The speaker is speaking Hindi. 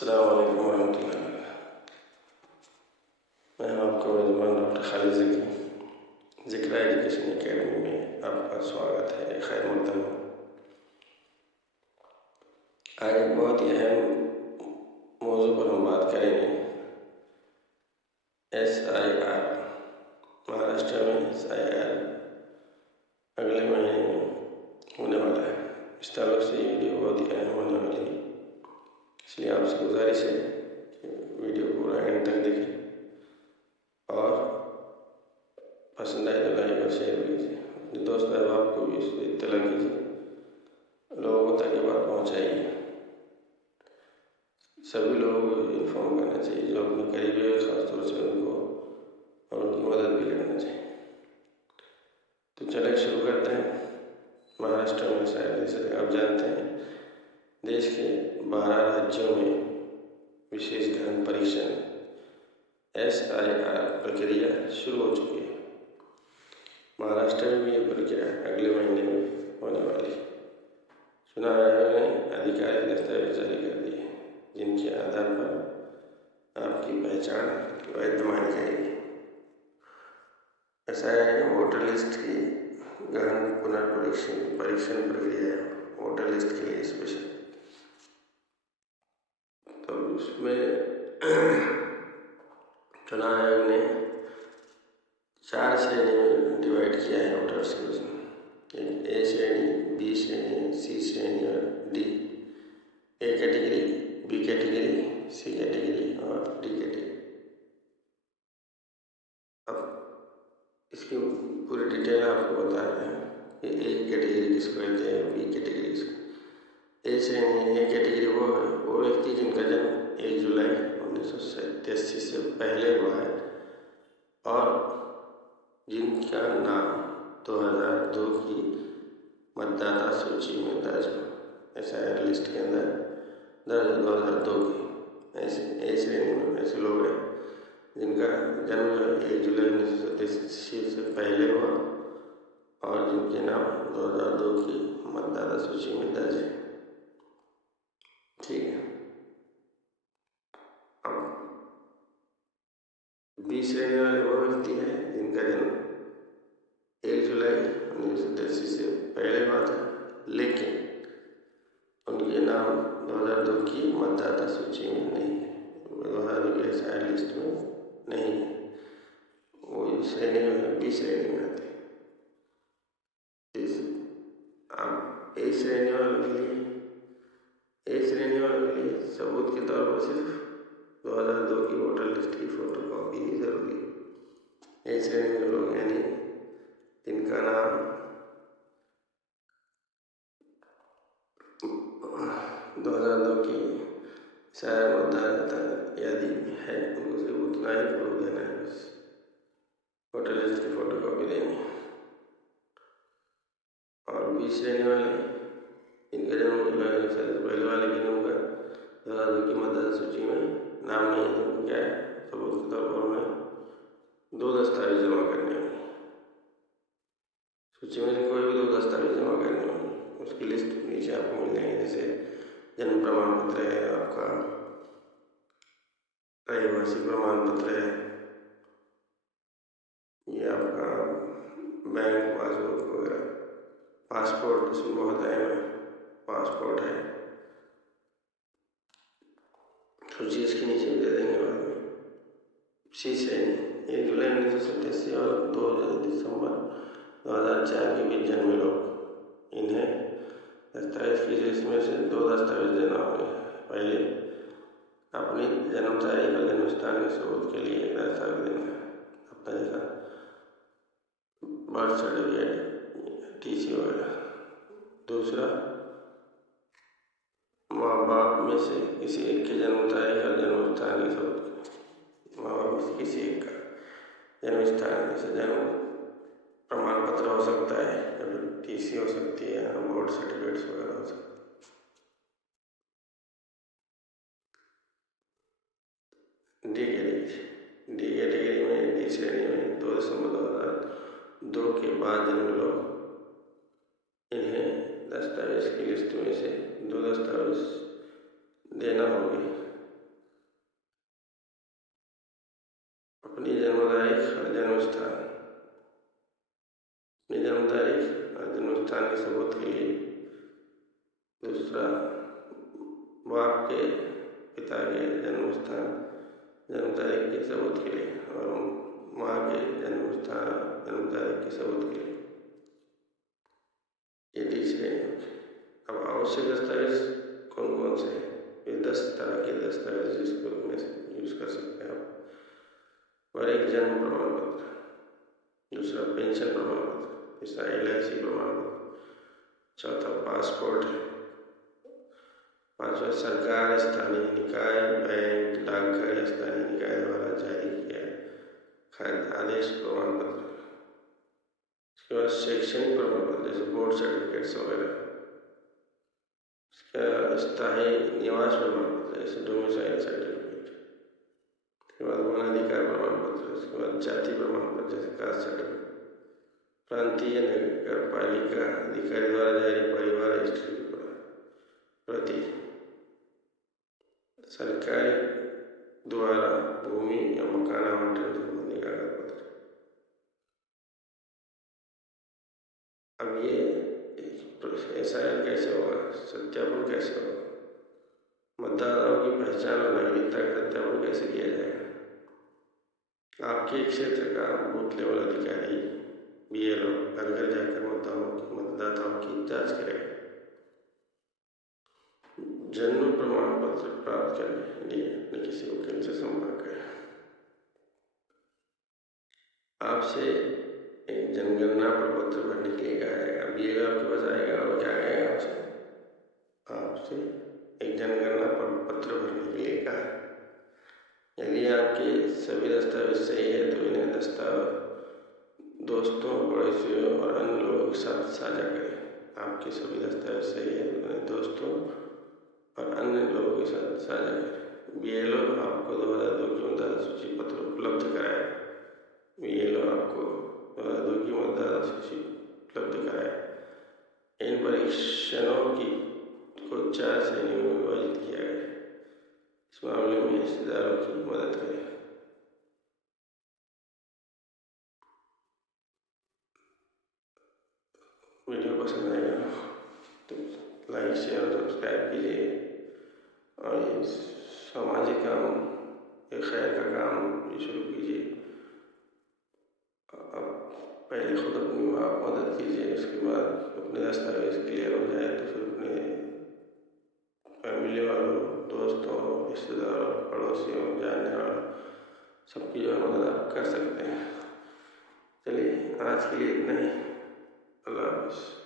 अस्सलाम वालेकुम वरहमतुल्लाह। मैं हूं आपका मेज़बान doctor Khalid Zaki. Zikra education academy में आपका स्वागत है, खैर मक़दम। आज एक बहुत ही अहम मौजू पर हम बात करेंगे। SIR, महाराष्ट्र में SIR अगले महीने में होने वाला है। इस ताल्लुक़ से ये वीडियो बहुत ही अहम होने वाली है, इसलिए आपसे गुजारिश है कि वीडियो पूरा एंड तक देखें और पसंद आए तो लाइक और शेयर कीजिए। अपने दोस्त अहबाब को भी इससे इत्तला कीजिए, लोगों को ताकि बात पहुँचाइए। सभी लोगों को इन्फॉर्म करना चाहिए जो अपने करीबी है, ख़ासतौर से उनको, और उनकी मदद भी करना चाहिए। तो चलिए शुरू करते हैं। महाराष्ट्र में शायद जैसे आप जानते हैं, देश के 12 राज्यों में विशेष गहन परीक्षण SIR प्रक्रिया शुरू हो चुकी है। महाराष्ट्र में भी ये प्रक्रिया अगले महीने में होने वाली है। चुनाव आयोग ने आधिकारिक दस्तावेज जारी कर दिए, जिनके आधार पर आपकी पहचान वैध मानी जाएगी। SIR वोटर लिस्ट की गहन पुनर्परीक्षण प्रक्रिया है, वोटर लिस्ट के लिए स्पेशल। तो उसमें चुनाव आयोग ने 4 श्रेणी में डिवाइड किया है वोटर्स को। उसमें A श्रेणी, B श्रेणी, C श्रेणी और D। A category, B category, C category और D कैटेगरी। अब इसकी पूरी डिटेल आपको बता रहे हैं कि A कैटेगरी किसको कहते हैं, B कैटेगरी किसको। A श्रेणी, A कैटेगरी वो व्यक्ति जिनका जन्म 1 जुलाई 1987 से पहले हुआ है और जिनका नाम 2002 की मतदाता सूची में दर्ज हो। SIR लिस्ट के अंदर दर्ज 2002 की। ऐसे A श्रेणी में ऐसे लोग हैं जिनका जन्म 1 जुलाई 1987 से पहले हुआ और जिनके नाम 2002 की मतदाता सूची में दर्ज है। ठीक है। अब B श्रेणी वाले वो व्यक्ति हैं जिनका जन्म 1 जुलाई 1987 से पहले हुआ था, लेकिन उनके नाम 2002 की मतदाता सूची में नहीं है, 2002 की SIR लिस्ट में नहीं है। वो इस श्रेणी में B श्रेणी में आते हैं। अब A श्रेणी वालों के लिए सबूत के तौर पर सिर्फ 2002 की वोटर लिस्ट की फोटो कॉपी ही जरूरी है। A श्रेणी के लोग यानी जिनका नाम 2002 की SIR मतदाता यादी है, उनको सिर्फ उतना ही प्रूफ देना है, बस वोटर लिस्ट की फोटो कॉपी देनी है। और B श्रेणी वाले इनके जन्म पहले वाले के नाम का 2002 की मतदाता सूची में नाम नहीं है, तो क्या है, सबूत के तौर पर उन्हें 2 दस्तावेज जमा करने होंगे। सूची में से कोई भी 2 दस्तावेज जमा करने होंगे। उसकी लिस्ट नीचे आपको मिल जाएगी, जैसे जन्म प्रमाण पत्र है, आपका रहिवासी प्रमाण पत्र है, ये आपका बैंक पासबुक वगैरह, पासपोर्ट इसमें बहुत अहम है, पासपोर्ट है। सूची इसके नीचे भी दे देंगे बाद में। C श्रेणी 1 जुलाई 1987 और 2 दिसंबर 2004 के बीच जन्मे लोग, इन्हें दस्तावेज की लिस्ट में से 2 दस्तावेज देना होंगे। पहले अपनी जन्म तारीख और जन्म स्थान के सबूत के लिए एक दस्तावेज देना है, अपना जैसा बर्थ सर्टिफिकेट, TC वगैरह। दूसरा, माँ बाप में से किसी एक के जन्म तारीख और जन्म स्थान के सबूत, माँ बाप में से किसी एक का जन्म स्थान, जैसे जन्म प्रमाण पत्र हो सकता है, या फिर TC हो सकती है, बोर्ड सर्टिफिकेट्स वगैरह हो सकते हैं। D कैटेगरी में D श्रेणी में 2 दिसंबर 2002 के बाद जन्मे लोग, इन्हें दस्तावेज की लिस्ट में से 2 दस्तावेज देना होंगे। सबूत के लिए, दूसरा बाप के पिता के जन्म स्थान जन्म तारीख के सबूत के लिए, और माँ के जन्म स्थान जन्म तारीख के सबूत के लिए। ये 10 रहेंगे। अब आवश्यक दस्तावेज कौन कौन से हैं? ये 10 तरह के दस्तावेज जिसको में से यूज कर सकते हैं आप। और एक जन्म प्रमाण पत्र, दूसरा पेंशन प्रमाण पत्र, तीसरा LIC प्रमाण पत्र, चौथा पासपोर्ट है, पांचवा सरकार, स्थानीय निकाय, बैंक, डाकघर या स्थानीय निकाय द्वारा जारी किया खारिज आदेश प्रमाण पत्र। उसके बाद शैक्षणिक प्रमाण पत्र जैसे बोर्ड सर्टिफिकेट्स वगैरह। उसके बाद स्थायी निवास प्रमाण पत्र जैसे डोमिसाइल सर्टिफिकेट। उसके बाद वनाधिकार प्रमाण पत्र, उसके बाद जाति प्रमाण पत्र जैसे कास्ट सर्टिफिकेट। प्रांतीय नगर पालिका अधिकारी द्वारा जारी परिवार रजिस्ट्री प्रति, सरकारी द्वारा भूमि या मकान आवंटन संबंधी कागज पत्र। अब ये SIR कैसे होगा, सत्यापन कैसे होगा, मतदाताओं की पहचान और नागरिकता का सत्यापन कैसे किया जाएगा? आपके क्षेत्र का बूथ लेवल अधिकारी BLO घर घर जाकर मतदाताओं की जांच करेगा। जन्म प्रमाण पत्र प्राप्त करने के लिए अपने किसी वकील से संपर्क करें। आपसे एक जनगणना प्रपत्र भरने के लिए कहा जाएगा। BLO आपके पास आएगा और क्या कहेगा आपसे एक जनगणना प्रपत्र भरने के लिए कहा। यदि आपके सभी दस्तावेज सही है तो इन्हें दोस्तों, पड़ोसियों और अन्य लोगों के साथ साझा करें। आपके सभी दस्तावेज सही है तो इन्हें दोस्तों और अन्य लोगों के साथ साझा करें। BLO आपको 2002 की मतदाता सूची पत्र उपलब्ध कराए। BLO आपको 2002 की मतदाता सूची उपलब्ध कराए। इन परीक्षणों को 4 श्रेणियों में विभाजित किया गया। इस मामले में हिस्सेदारों की मदद करें। वीडियो पसंद आएगा तो लाइक, शेयर और सब्सक्राइब कीजिए। और ये सामाजिक काम, ये खैर का काम ये शुरू कीजिए। अब पहले खुद अपनी मदद कीजिए, उसके बाद अपने दस्तावेज क्लियर हो जाए तो फिर अपने फैमिली वालों, दोस्तों, रिश्तेदारों, पड़ोसियों, जानने वालों सबकी जो मदद आप कर सकते हैं। चलिए आज के लिए इतना ही। अल्लाह हाफ़िज़।